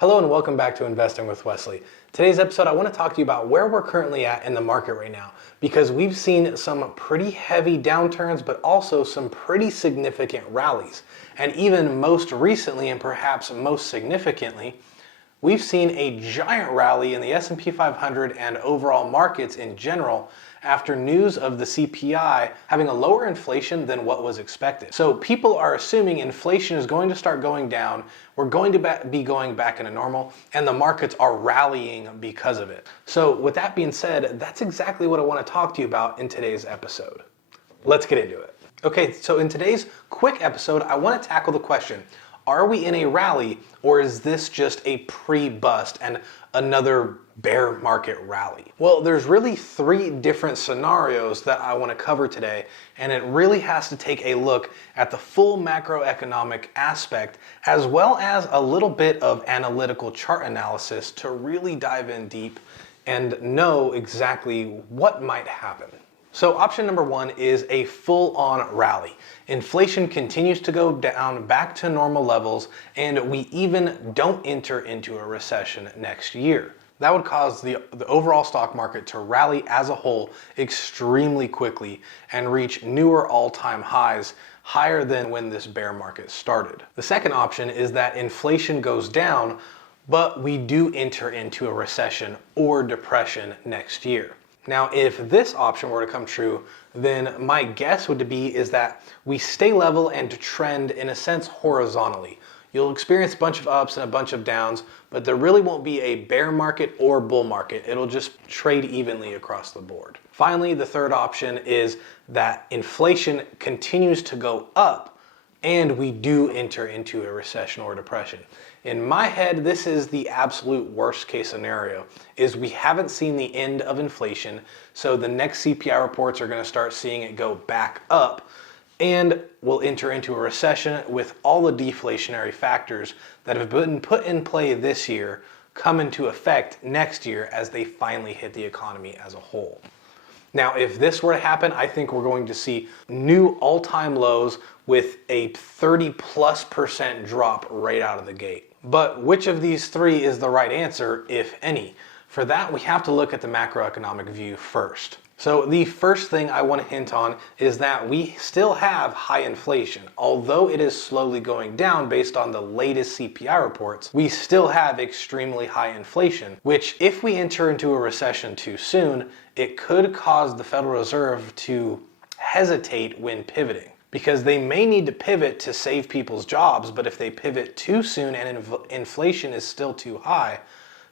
Hello and welcome back to Investing with Wesley. Today's episode, I want to talk to you about where we're currently at in the market right now, because we've seen some pretty heavy downturns, but also some pretty significant rallies. And even most recently, and perhaps most significantly, we've seen a giant rally in the S&P 500 and overall markets in general after news of the CPI having a lower inflation than what was expected. So people are assuming inflation is going to start going down, we're going to be going back into normal, and the markets are rallying because of it. So with that being said, that's exactly what I want to talk to you about in today's episode. Let's get into it. Okay, so in today's quick episode, I want to tackle the question, are we in a rally, or is this just a pre-bust and another bear market rally? Well, there's really three different scenarios that I want to cover today, and it really has to take a look at the full macroeconomic aspect, as well as a little bit of analytical chart analysis to really dive in deep and know exactly what might happen. So option number one is a full-on rally. Inflation continues to go down back to normal levels, and we even don't enter into a recession next year. That would cause the overall stock market to rally as a whole extremely quickly and reach newer all-time highs, higher than when this bear market started. The second option is that inflation goes down, but we do enter into a recession or depression next year. Now, if this option were to come true, then my guess would be is that we stay level and trend in a sense horizontally. You'll experience a bunch of ups and a bunch of downs, but there really won't be a bear market or bull market. It'll just trade evenly across the board. Finally, the third option is that inflation continues to go up and we do enter into a recession or depression. In my head, this is the absolute worst case scenario, is we haven't seen the end of inflation, so the next CPI reports are going to start seeing it go back up, and we'll enter into a recession with all the deflationary factors that have been put in play this year come into effect next year as they finally hit the economy as a whole. Now, if this were to happen, I think we're going to see new all-time lows with a 30+% drop right out of the gate. But which of these three is the right answer, if any? For that, we have to look at the macroeconomic view first. So the first thing I want to hint on is that we still have high inflation. Although it is slowly going down based on the latest CPI reports, we still have extremely high inflation, which if we enter into a recession too soon, it could cause the Federal Reserve to hesitate when pivoting. Because they may need to pivot to save people's jobs, but if they pivot too soon and inflation is still too high,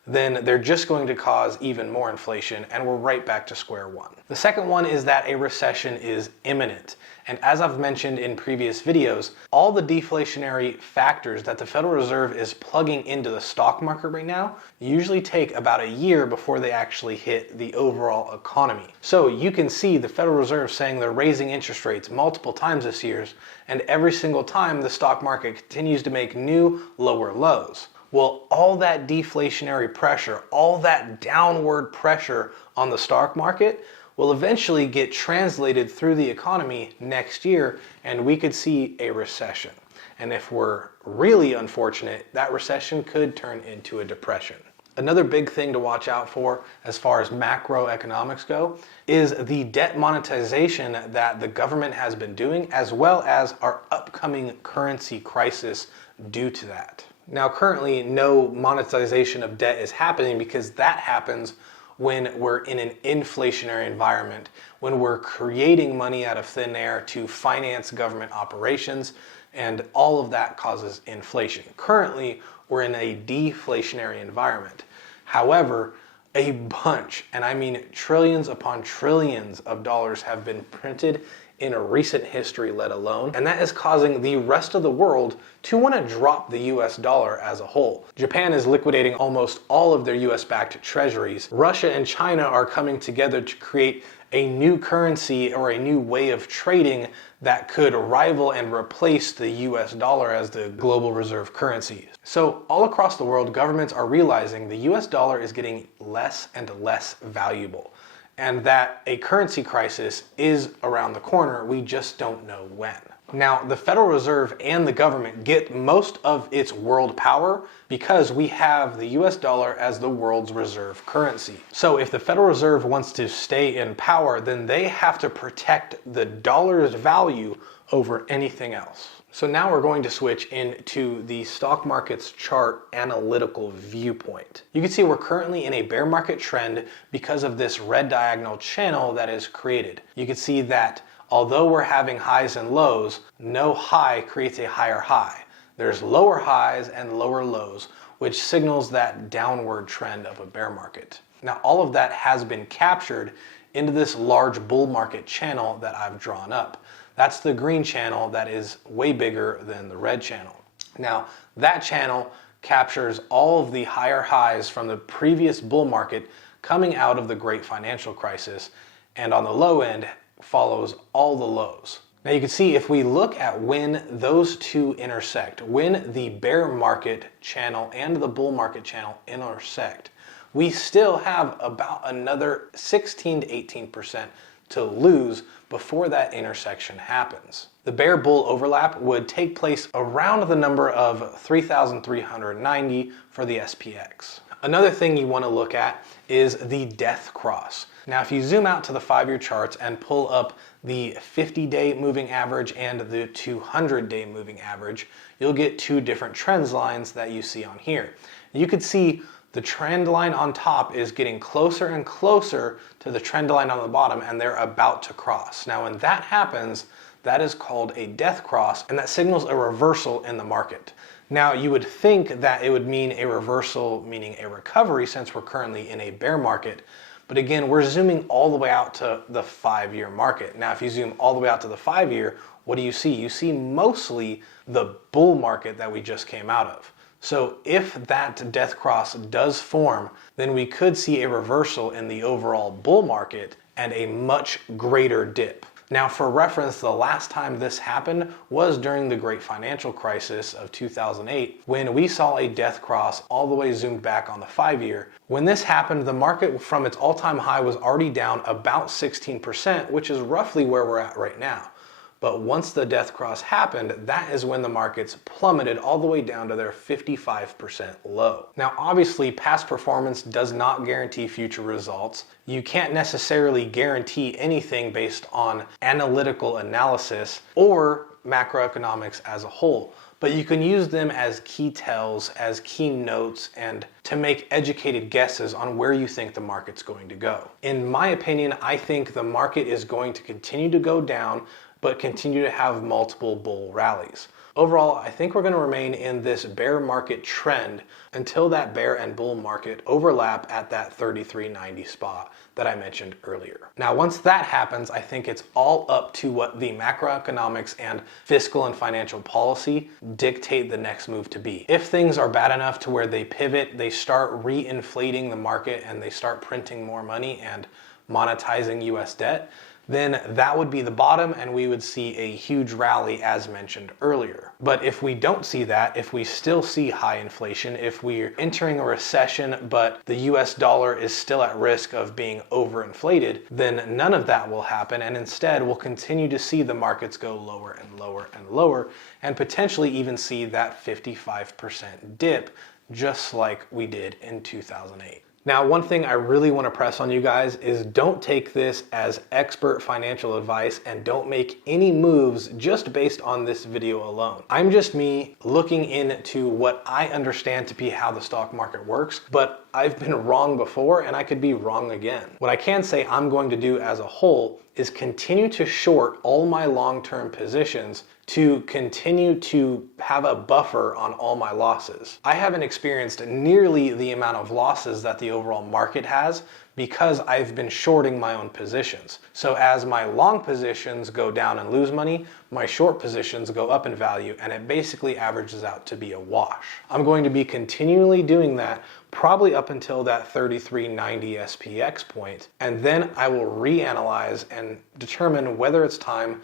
then they're just going to cause even more inflation and we're right back to square one. The second one is that a recession is imminent. And as I've mentioned in previous videos, all the deflationary factors that the Federal Reserve is plugging into the stock market right now usually take about a year before they actually hit the overall economy. So you can see the Federal Reserve saying they're raising interest rates multiple times this year, and every single time the stock market continues to make new lower lows. Well, all that deflationary pressure, all that downward pressure on the stock market will eventually get translated through the economy next year, and we could see a recession. And if we're really unfortunate, that recession could turn into a depression. Another big thing to watch out for as far as macroeconomics go is the debt monetization that the government has been doing, as well as our upcoming currency crisis due to that. Now, currently, no monetization of debt is happening because that happens when we're in an inflationary environment, when we're creating money out of thin air to finance government operations, and all of that causes inflation. Currently, we're in a deflationary environment. However, a bunch, and I mean trillions upon trillions of dollars have been printed in a recent history let alone, and that is causing the rest of the world to want to drop the US dollar as a whole. Japan is liquidating almost all of their US-backed treasuries. Russia and China are coming together to create a new currency or a new way of trading that could rival and replace the US dollar as the global reserve currency. So all across the world, governments are realizing the US dollar is getting less and less valuable, and that a currency crisis is around the corner. We just don't know when. Now, the Federal Reserve and the government get most of its world power because we have the US dollar as the world's reserve currency. So if the Federal Reserve wants to stay in power, then they have to protect the dollar's value over anything else. So now we're going to switch into the stock market's chart analytical viewpoint. You can see we're currently in a bear market trend because of this red diagonal channel that is created. You can see that although we're having highs and lows, no high creates a higher high. There's lower highs and lower lows, which signals that downward trend of a bear market. Now, all of that has been captured into this large bull market channel that I've drawn up. That's the green channel that is way bigger than the red channel. Now, that channel captures all of the higher highs from the previous bull market coming out of the great financial crisis, and on the low end, follows all the lows. Now you can see if we look at when those two intersect, when the bear market channel and the bull market channel intersect, we still have about another 16 to 18% to lose before that intersection happens. The bear bull overlap would take place around the number of 3,390 for the SPX. Another thing you want to look at is the death cross. Now, if you zoom out to the 5-year charts and pull up the 50-day moving average and the 200-day moving average, you'll get two different trend lines that you see on here. You could see the trend line on top is getting closer and closer to the trend line on the bottom, and they're about to cross. Now, when that happens, that is called a death cross, and that signals a reversal in the market. Now, you would think that it would mean a reversal, meaning a recovery, since we're currently in a bear market. But again, we're zooming all the way out to the 5-year market. Now, if you zoom all the way out to the 5-year, what do you see? You see mostly the bull market that we just came out of. So if that death cross does form, then we could see a reversal in the overall bull market and a much greater dip. Now, for reference, the last time this happened was during the great financial crisis of 2008, when we saw a death cross all the way zoomed back on the 5-year. When this happened, the market from its all-time high was already down about 16%, which is roughly where we're at right now. But once the death cross happened, that is when the markets plummeted all the way down to their 55% low. Now, obviously, past performance does not guarantee future results. You can't necessarily guarantee anything based on analytical analysis or macroeconomics as a whole, but you can use them as key tells, as key notes, and to make educated guesses on where you think the market's going to go. In my opinion, I think the market is going to continue to go down, but continue to have multiple bull rallies. Overall, I think we're going to remain in this bear market trend until that bear and bull market overlap at that 3390 spot that I mentioned earlier. Now, once that happens, I think it's all up to what the macroeconomics and fiscal and financial policy dictate the next move to be. If things are bad enough to where they pivot, they start reinflating the market and they start printing more money and monetizing US debt, then that would be the bottom and we would see a huge rally as mentioned earlier. But if we don't see that, if we still see high inflation, if we're entering a recession but the US dollar is still at risk of being overinflated, then none of that will happen, and instead we'll continue to see the markets go lower and lower and lower, and potentially even see that 55% dip just like we did in 2008. Now, one thing I really want to press on you guys is don't take this as expert financial advice and don't make any moves just based on this video alone. I'm just me looking into what I understand to be how the stock market works, but I've been wrong before and I could be wrong again. What I can say I'm going to do as a whole is continue to short all my long-term positions to continue to have a buffer on all my losses. I haven't experienced nearly the amount of losses that the overall market has because I've been shorting my own positions. So as my long positions go down and lose money, my short positions go up in value, and it basically averages out to be a wash. I'm going to be continually doing that probably up until that 3390 SPX point, and then I will reanalyze and determine whether it's time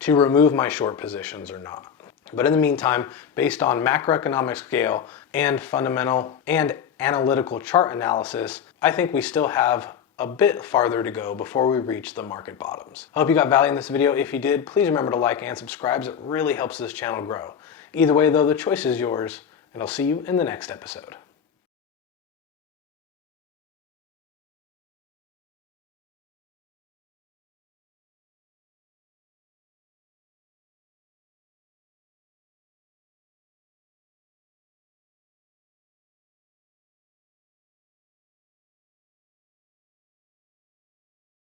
to remove my short positions or not. But in the meantime, based on macroeconomic scale and fundamental and analytical chart analysis, I think we still have a bit farther to go before we reach the market bottoms. I hope you got value in this video. If you did, please remember to like and subscribe. It really helps this channel grow. Either way though, the choice is yours, and I'll see you in the next episode.